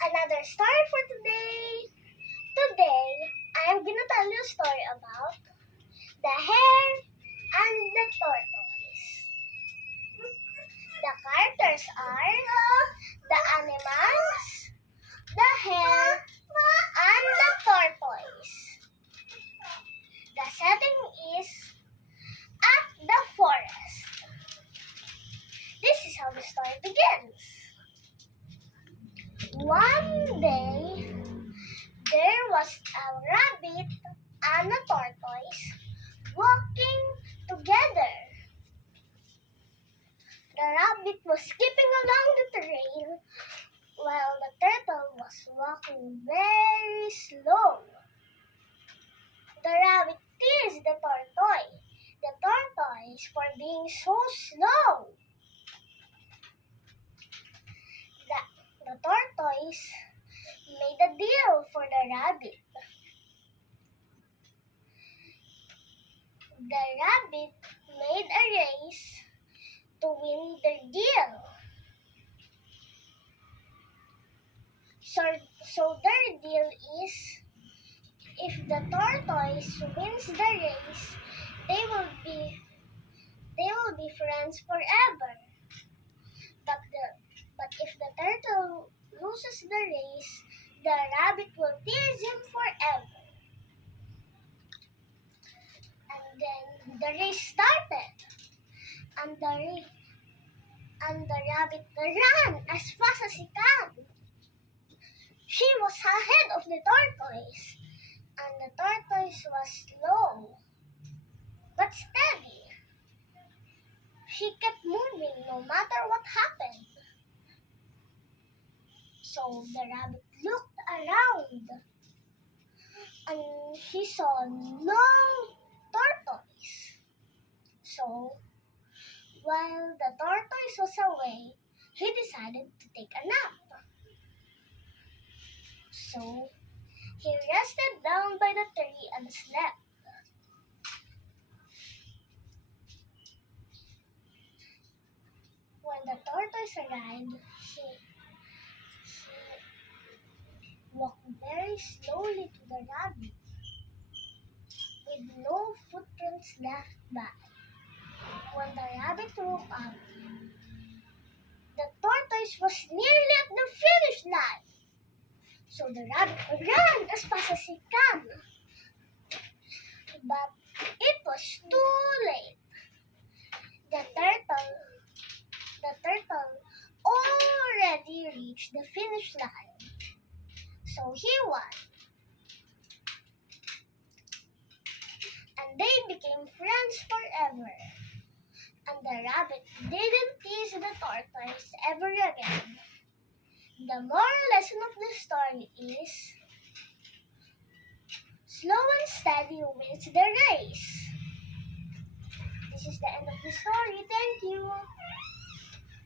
Another story for today. Today, I'm gonna tell you a story about the hare and the tortoise. The characters are the animals, the hare, and the tortoise. The setting is at the forest. This is how the story begins. One day, there was a rabbit and a tortoise walking together. The rabbit was skipping along the trail while the turtle was walking very slow. The rabbit teased the tortoise for being so slow. The tortoise made a deal for the rabbit. The rabbit made a race to win their deal. So their deal is, if the tortoise wins the race, they will be friends forever. But if the turtle loses the race, the rabbit will tease him forever. And then the race started, and the rabbit ran as fast as he can. She was ahead of the tortoise, and the tortoise was slow but steady. She kept moving no matter what happened. So the rabbit looked around, and he saw no tortoise. So while the tortoise was away, he decided to take a nap. So he rested down by the tree and slept. When the tortoise arrived, she walked very slowly to the rabbit, with no footprints left by. When the rabbit woke up, the tortoise was nearly at the finish line. So the rabbit ran as fast as he can. But it was too late. The turtle already reached the finish line. So he won. And they became friends forever. And the rabbit didn't tease the tortoise ever again. The moral lesson of the story is, slow and steady wins the race. This is the end of the story. Thank you.